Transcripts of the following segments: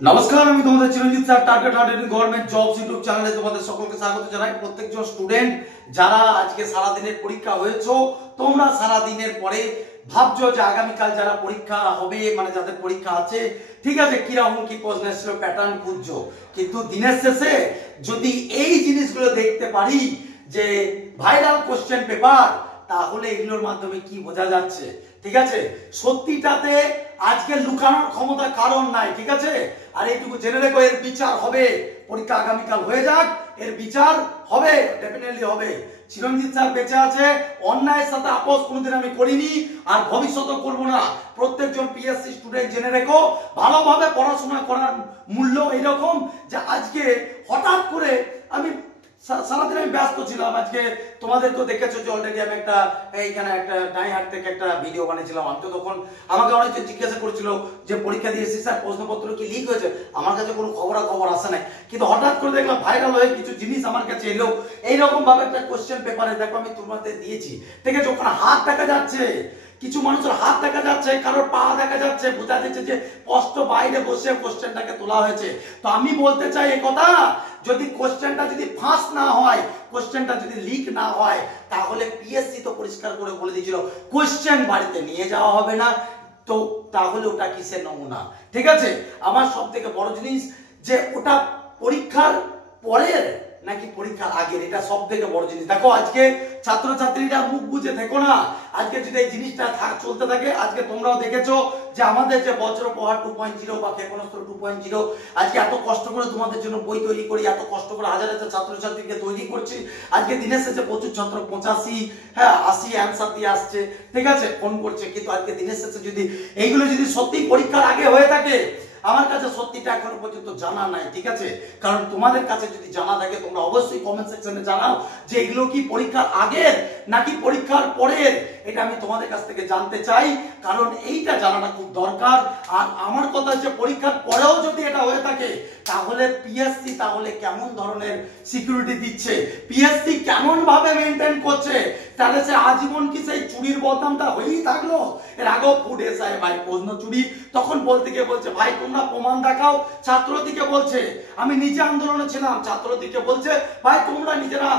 নমস্কার, আমি তোমাদের Chiranjit sir. Target hundred government jobs YouTube চ্যানেলে তোমাদের সকলকে স্বাগত জানাই। প্রত্যেকজন স্টুডেন্ট যারা আজকে সারা দিনের পরীক্ষা হয়েছো, তোমরা সারা দিনের পরে ভাবছো যে আগামীকাল যারা পরীক্ষা হবে, মানে যাদের পরীক্ষা আছে, ঠিক আছে, কিরকম কি প্রশ্ন এসেছিল প্যাটার্ন খুঁজছো। কিন্তু দিনের শেষে যদি এই জিনিসগুলো দেখতে পারি যে ভাইরাল কোশ্চেন পেপার, তাহলে এগুলোর মাধ্যমে কি বোঝা যাচ্ছে, ঠিক আছে, সত্যিটাতে আজকে লুকানোর ক্ষমতা কারণ নাই, ঠিক আছে। আর এইটুকু জেনে রেখো, এর বিচার হবে। পরীক্ষা আগামীকাল হয়ে যাক, এর বিচার হবে, ডেফিনেটলি হবে। চিরঞ্জিত স্যার বেঁচে আছে, অন্যায়ের সাথে আপোষ কোনোদিন আমি করিনি আর ভবিষ্যতেও করবো না। প্রত্যেকজন পিএসসি স্টুডেন্ট জেনে রেখো, ভালোভাবে পড়াশোনা করার মূল্য এইরকম যে আজকে হঠাৎ করে আমি সারাদিন আমি ব্যস্ত ছিলাম। আজকে তোমাদেরকেও দেখেছো যে অলরেডি আমি একটা এইখানে একটা ডাইহাট থেকে একটা ভিডিও বানিয়েছিলাম। আমি তো তখন আমাকে অনেকে জিজ্ঞাসা করছিল যে পরীক্ষা দিয়েছি স্যার, প্রশ্নপত্র কি লিক হয়েছে। আমার কাছে কোনো খবর আসে নাই, কিন্তু হঠাৎ করে দেখলাম ভাইরাল হয়ে কিছু জিনিস আমার কাছে এলো। এইরকম ভাবে একটা কোশ্চেন পেপারে দেখো আমি তোমাদের দিয়েছি, ঠিক আছে, ওখানে হাত দেখা যাচ্ছে, কিছু মানুষের হাত দেখা যাচ্ছে, কারোর পা দেখা যাচ্ছে, বোঝা যাচ্ছে যে স্পষ্ট বাইরে বসে কোশ্চেনটাকে তোলা হয়েছে। তো আমি বলতে চাই এই কথা, যদি কোশ্চেনটা যদি ফাঁস না হয়, কোশ্চেনটা যদি লিক না হয়, তাহলে পিএসসি তো পরিষ্কার করে বলে দিয়েছিল কোশ্চেন বাড়িতে নিয়ে যাওয়া হবে না। তো তাহলে ওটা কিসের নমুনা, ঠিক আছে। আমার সব থেকে বড় জিনিস যে ওটা পরীক্ষার পরের নাকি পরীক্ষার আগের, এটা সব থেকে বড় জিনিস। দেখো আজকে ছাত্রছাত্রীরা মুখ বুঝে থেকো না। আজকে যদি এই জিনিসটা চলতে থাকে, আজকে তোমরাও দেখেছো যে আমাদের যে বজ্রপ্রহার 2.0 বা ক্ষেপণাস্ত্র 2.0, আজকে এত কষ্ট করে তোমাদের জন্য বই তৈরি করি, এত কষ্ট করে হাজার হাজার ছাত্রছাত্রীকে তৈরি করছি। আজকে দিনের শেষে প্রচুর ছাত্র 85 80 অ্যান্সার দিয়ে আসছে, ঠিক আছে, ফোন করছে। কিন্তু আজকে দিনের শেষে যদি এইগুলো যদি সত্যি পরীক্ষার আগে হয়ে থাকে, আমার কাছে সত্যিটা এখনো পর্যন্ত জানা নাই, ঠিক আছে। কারণ তোমাদের কাছে যদি জানা থাকে, তোমরা অবশ্যই কমেন্ট সেকশনে জানাও যে এগুলো কি পরীক্ষার আগের নাকি পরীক্ষার পরের। এটা আমি তোমাদের কাছ থেকে জানতে চাই, কারণ এইটা জানাটা খুব দরকার। আর আমার কথা হচ্ছে পরীক্ষার পরেও যদি এটা হয়ে থাকে, তাহলে পিএসসি তাহলে কেমন ধরনের সিকিউরিটি দিচ্ছে, পিএসসি কেমন ভাবে মেনটেন করছে। তাহলে সে আজীবন কি সেই চুরির বদনামটা হয়েই থাকলো? এর আগেও ফুড এসআই ভাই প্রশ্ন চুরি, তখন বলতে গিয়ে বলছে ভাই তোমরা প্রমাণ দেখাও। ছাত্রদিকে বলছে, আমি নিজে আন্দোলনে ছিলাম, ছাত্রদিকে বলছে ভাই তোমরা নিজেরা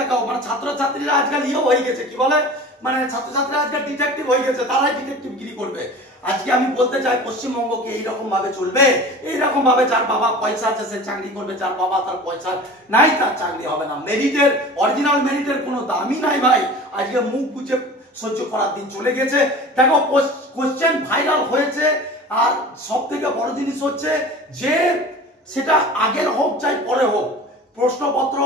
দেখাও। মানে ছাত্রছাত্রীরা আজকাল হয়ে গেছে, কি বলে, মানে ছাত্রছাত্রীরা আজকাল ডিটেকটিভ হয়ে গেছে, তারাই ডিটেকটিভ গিরি করবে। আজকে আমি বলতে চাই পশ্চিমবঙ্গ কি এইরকম ভাবে চলবে? এইরকম ভাবে যার বাবা পয়সা আছে সে চাকরি করবে, যার বাবা তার পয়সা নাই তার চাকরি হবে না। মেরিটের, অরিজিনাল মেরিটের কোনো দামই নাই ভাই। আজকে মুখ বুঝে সহ্য করার দিন চলে গেছে। দেখো কোশ্চেন ভাইরাল হয়েছে, আর সব থেকে বড় জিনিস হচ্ছে যে সেটা আগের হোক চাই পরে হোক, প্রশ্নপত্র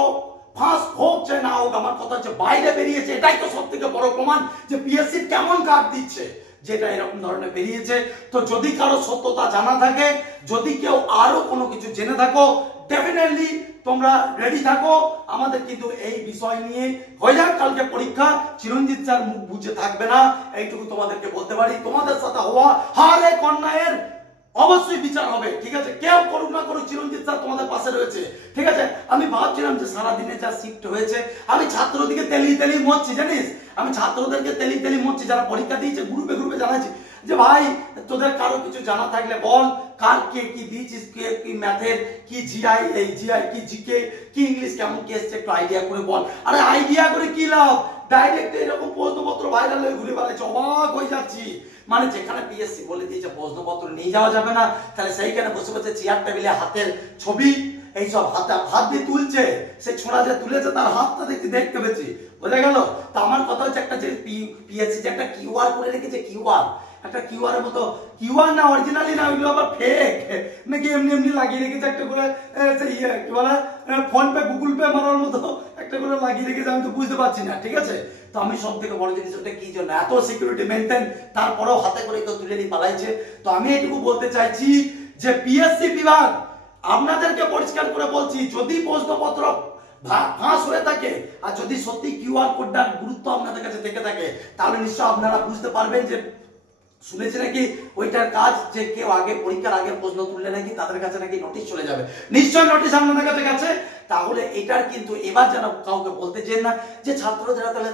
ফাঁস হোক চাই না হোক, আমার কথা হচ্ছে বাইরে বেরিয়েছে। এটাই তো সব থেকে বড় প্রমাণ যে পিএসসি কেমন কার্ড দিচ্ছে, যেটা এরকম ধরনের বেরিয়েছে। তো যদি কারো সত্যতা জানা থাকে, যদি কেউ আরো কোনো কিছু জেনে থাকো, ডেফিনেটলি তোমরা রেডি থাকো। আমাদের কিন্তু এই বিষয় নিয়ে হয়ে যাক কালকে পরীক্ষা, চিরঞ্জিত স্যার মুখ বুঝে থাকবে না, এইটুকু তোমাদেরকে বলতে পারি। তোমাদের সাথে হওয়া হার এক অন্যায়ের অবশ্যই বিচার হবে, ঠিক আছে। কেউ করুক না করুক, চিরঞ্জিত স্যার তোমাদের পাশে রয়েছে, ঠিক আছে। আমি ভাবছিলাম যে সারাদিনে যা শিফট হয়েছে, আমি ছাত্রদিকে তেলি মরছি, জানিস, আমি ছাত্রদেরকে তেলি মরছি, যারা পরীক্ষা দিয়েছে গ্রুপে গ্রুপে জানাচ্ছি যে ভাই তোদের কারো কিছু জানা থাকলে বল, কার কে কি দিয়েছিস, কে কি ম্যাথের কি জিআই, এই জিআই কি জিকে কি ইংলিশ কেমন কি এসছে একটু আইডিয়া করে বল। আরে আইডিয়া করে কি লাভ, ডাইরেক্ট এরকম প্রশ্নপত্র ভাইরাল হয়ে ঘুরে বেড়াচ্ছে, অবাক হয়ে যাচ্ছি। মানে যেখানে পিএসসি বলে দিয়েছে প্রশ্নপত্র নিয়ে যাওয়া যাবে না, তাহলে সেইখানে বসে বসে চেয়ার টেবিলে হাতের ছবি এইসব হাত দিয়ে তুলছে, সে ছোড়া যে তুলেছে তার হাতটা দেখতে পেয়েছি, বোঝা গেল। তো আমার কথা হচ্ছে একটা যে পিএসসি যে একটা কিউআর করে রেখেছে, কিউআর একটা কিউআর এর মতো, কিউআর না অরিজিনালি না, ওইগুলো আবার ফেক নাকি এমনি লাগিয়ে রেখেছে একটা করে, কি বলে ফোন পে গুগল পে মারার মতো একটা করে লাগিয়ে রেখেছে, আমি তো বুঝতে পারছি না, ঠিক আছে। তো আমি সব থেকে বড় জিনিস ওটা কি জন্য এত সিকিউরিটি মেনটেন, তারপরেও হাতে করে কেউ তুলে নিয়ে পালাইছে। তো আমি এটুকু বলতে চাইছি যে পিএসসি বিভাগ আপনাদেরকে পরিষ্কার করে বলছি, যদি প্রশ্নপত্র ফাঁস হয়ে থাকে আর যদি সত্যি কিউআর কোডটার গুরুত্ব আপনাদের কাছে থেকে থাকে, তাহলে নিশ্চয় আপনারা বুঝতে পারবেন যে শুনেছি নাকি ওইটার কাজ যে কেউ আগে পরীক্ষার আগে প্রশ্ন তুললে নাকি তাদের কাছে নাকি নোটিশ চলে যাবে। নিশ্চয় নোটিশ আপনাদের কাছে গেছে। তাহলে এটার কিন্তু এবার যেন কাউকে বলতে চান না যে ছাত্র যারা তাহলে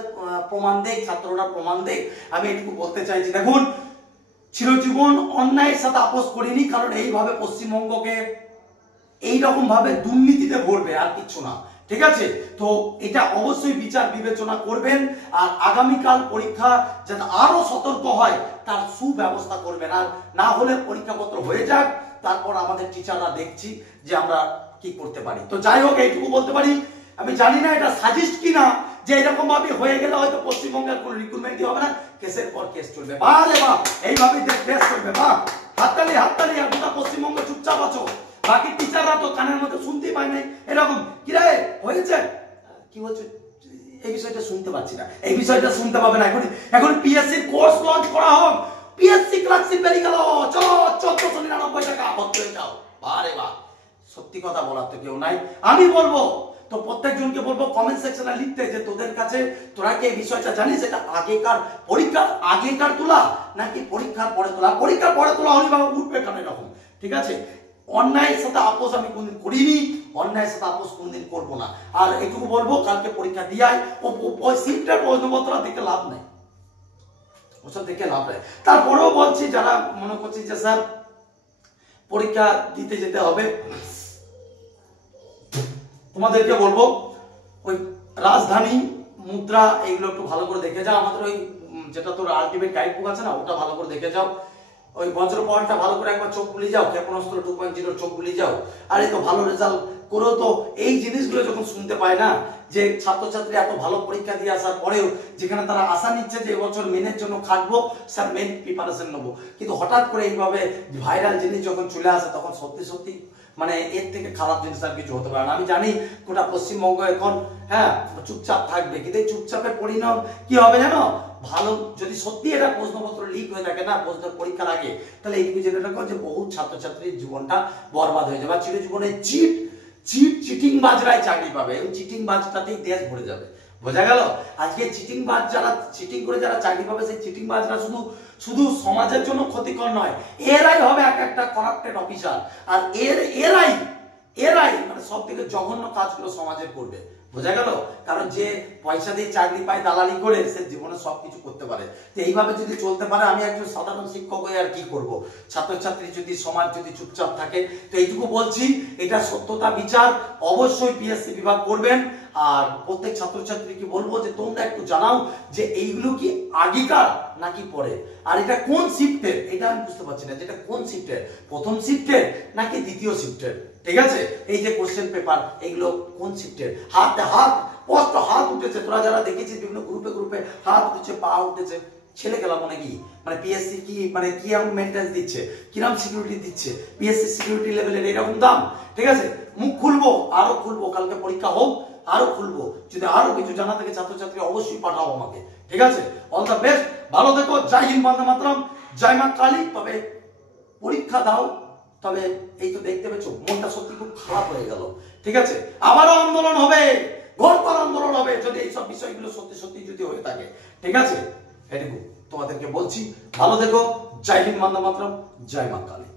প্রমাণ দেখ, ছাত্ররা প্রমাণ দেখ। আমি এটুকু বলতে চাইছি, দেখুন চিরজীবন অন্যায়ের সাথে আপোষ করিনি, কারণ এইভাবে পশ্চিমবঙ্গকে এইরকম ভাবে দুর্নীতিতে ভরবে, আর কিছু না। ঠিক আছে, তো এটা অবশ্যই বিচার বিবেচনা করবেন, আর আগামীকাল পরীক্ষা যাতে আরো সতর্ক হয় তার সুব্যবস্থা করবেন। আর না হলে পরীক্ষাপত্র হয়ে যাক, তারপর আমাদের টিচাররা দেখছি যে আমরা কি করতে পারি। তো যাই হোক, এইটুকু বলতে পারি, আমি জানি না এটা সাজেস্ট কিনা যে এরকম ভাবে হয়ে গেলে হয়তো পশ্চিমবঙ্গের কোনো রিক্রুটমেন্টই হবে না, কেসের পর কেস চলবে। বাহ রে বাহ, এইভাবেই দেশ চলবে। বাহ, হাততালি হাততালি। আর গোটা পশ্চিমবঙ্গ চুপচাপ আছো, বাকি টিচাররা তো কানের মধ্যে শুনতেই পায় নাই এরকম কি রে হয়েছে, কি বলছো, এই বিষয়টা শুনতে পাচ্ছি না, এই বিষয়টা শুনতে পাবে না। এখন পিএসসি কোর্স লঞ্চ করা হোক, পিএসসি ক্লাসিক বেরিয়ে গেল, চলো 1499 টাকা ভর্তি হয়ে যাও। বারে বাহ, সত্যি কথা বলার তো কেউ নাই। আমি বলবো তো প্রত্যেকজনকে বলবো কমেন্ট সেকশনে লিখতে যে তোদের কাছে তোরা কি এই বিষয়টা জানিস, এটা আগেকার পরীক্ষার আগেকার তোলা নাকি পরীক্ষার পরে তোলা। পরীক্ষার পরে তোলা হলে বাবা উঠবে কেন এরকম। ঠিক আছে, অন্যায়ের সাথে আপোষ আমি কোনদিন করিনি, অন্যায়ের সাথে আপোষ কোনদিন করবো না। আর এটুকু বলবো, কালকে পরীক্ষা দিয়াই ওই সিটটার প্রশ্নপত্র দেখে লাভ নেই, ওসব দেখে লাভ নেই। তারপরেও বলছি, যারা মনে করছি যে স্যার পরীক্ষা দিতে যেতে হবে, তোমাদেরকে বলবো ওই রাজধানী মুদ্রা এগুলো একটু ভালো করে দেখে যাও। আমাদের ওই যেটা তোর আলটিমেট গাইড বুক আছে না, ওটা ভালো করে দেখে যাও। ওই বজ্র পয়েন্টটা ভালো করে একবার চোখ বুলিয়ে যাও, ক্ষেপণাস্ত্র 2.0 চোখ বুলিয়ে যাও। আর এই তো ভালো রেজাল্ট করেও তো এই জিনিসগুলো যখন শুনতে পায় না, যে ছাত্রছাত্রী এত ভালো পরীক্ষা দিয়ে আসার পরেও যেখানে তারা আশা নিচ্ছে যে এবছর মেনের জন্য খাটবো, স্যার মেন প্রিপারেশন নেবো, কিন্তু হঠাৎ করে এইভাবে ভাইরাল জিনিস যখন চলে আসে তখন সত্যি সত্যি মানে এর থেকে খারাপ জিনিস আর কিছু হতে পারে না। আমি জানি গোটা পশ্চিমবঙ্গ এখন চুপচাপ থাকবে, কিন্তু এই চুপচাপের পরিণাম কি হবে জানো, ভালো যদি সত্যি এটা প্রশ্নপত্র লিক হয়ে থাকে না প্রশ্নের পরীক্ষার আগে, তাহলে এইটুকু জেনে রাখো যে বহু ছাত্রছাত্রীর জীবনটা বরবাদ হয়ে যাবে। চিরজীবনে চিটিং বাজরাই চাকরি পাবে, এবং চিটিং বাজটাতেই দেশ ভরে যাবে। বোঝা গেল? আজকে চিটিং বাজ যারা চিটিং করে যারা চাকরি পাবে, সেই চিটিং বাজরা শুধু সমাজের জন্য ক্ষতিকর নয়, এরাই হবে একটা করাপ্টেড অফিসার। আর এরাই মানে সব থেকে জঘন্য কাজগুলো সমাজের করবে। বোঝা গেল? কারণ যে পয়সা দিয়ে চাকরি পায় দালালি করে, সে জীবনে সবকিছু করতে পারে। তো এইভাবে যদি চলতে পারে, আমি একজন সাধারণ শিক্ষক হয়ে আর কি করব? ছাত্রছাত্রী যদি সমাজ যদি চুপচাপ থাকে, তো এইটুকু বলছি, এটা সত্যতা বিচার অবশ্যই পিএসসি বিভাগ করবেন। আর প্রত্যেক ছাত্রছাত্রীকে বলবো যে তোমরা একটু জানাও যে এইগুলো কি আগেকার নাকি পরে, আর এটা কোন শিফটের, এটা আমি বুঝতে পারছি না, যেটা কোন শিফটের, প্রথম শিফটের নাকি দ্বিতীয় শিফটের। ঠিক আছে, এই যে কোশ্চেন পেপার এগুলো কোন শিফটের, হাত স্পষ্ট হাত উঠেছে, তোরা যারা দেখেছিস বিভিন্ন গ্রুপে হাত উঠেছে, পা উঠেছে, ছেলে গেলা মনে কি মানে পিএসসি কি মানে কি এমন মেইনটেন্স দিচ্ছে, কিরকম সিকিউরিটি দিচ্ছে, পিএসসি সিকিউরিটি লেভেলের এরকম দাম। ঠিক আছে, মুখ খুলবো, আরো খুলবো, কালকে পরীক্ষা হোক আরো খুলবো। যদি আরো কিছু জানা থাকে ছাত্রছাত্রী অবশ্যই পাঠাও আমাকে। ঠিক আছে, অল দ্য বেস্ট, ভালো থেকো। জয় হিন্দ, বন্দে মাতরম, জয় মা কালী। তবে পরীক্ষা দাও, তবে এই তো দেখতে পেছো মনটা সত্যি খুব খারাপ হয়ে গেল। ঠিক আছে, আবারও আন্দোলন হবে, ঘোরতর আন্দোলন হবে যদি এইসব বিষয়গুলো সত্যি সত্যি যদি হয়ে থাকে। ঠিক আছে, এটুকু তোমাদেরকে বলছি, ভালো থেকো। জয় হিন্দ, বন্দে মাতরম, জয় মা কালী।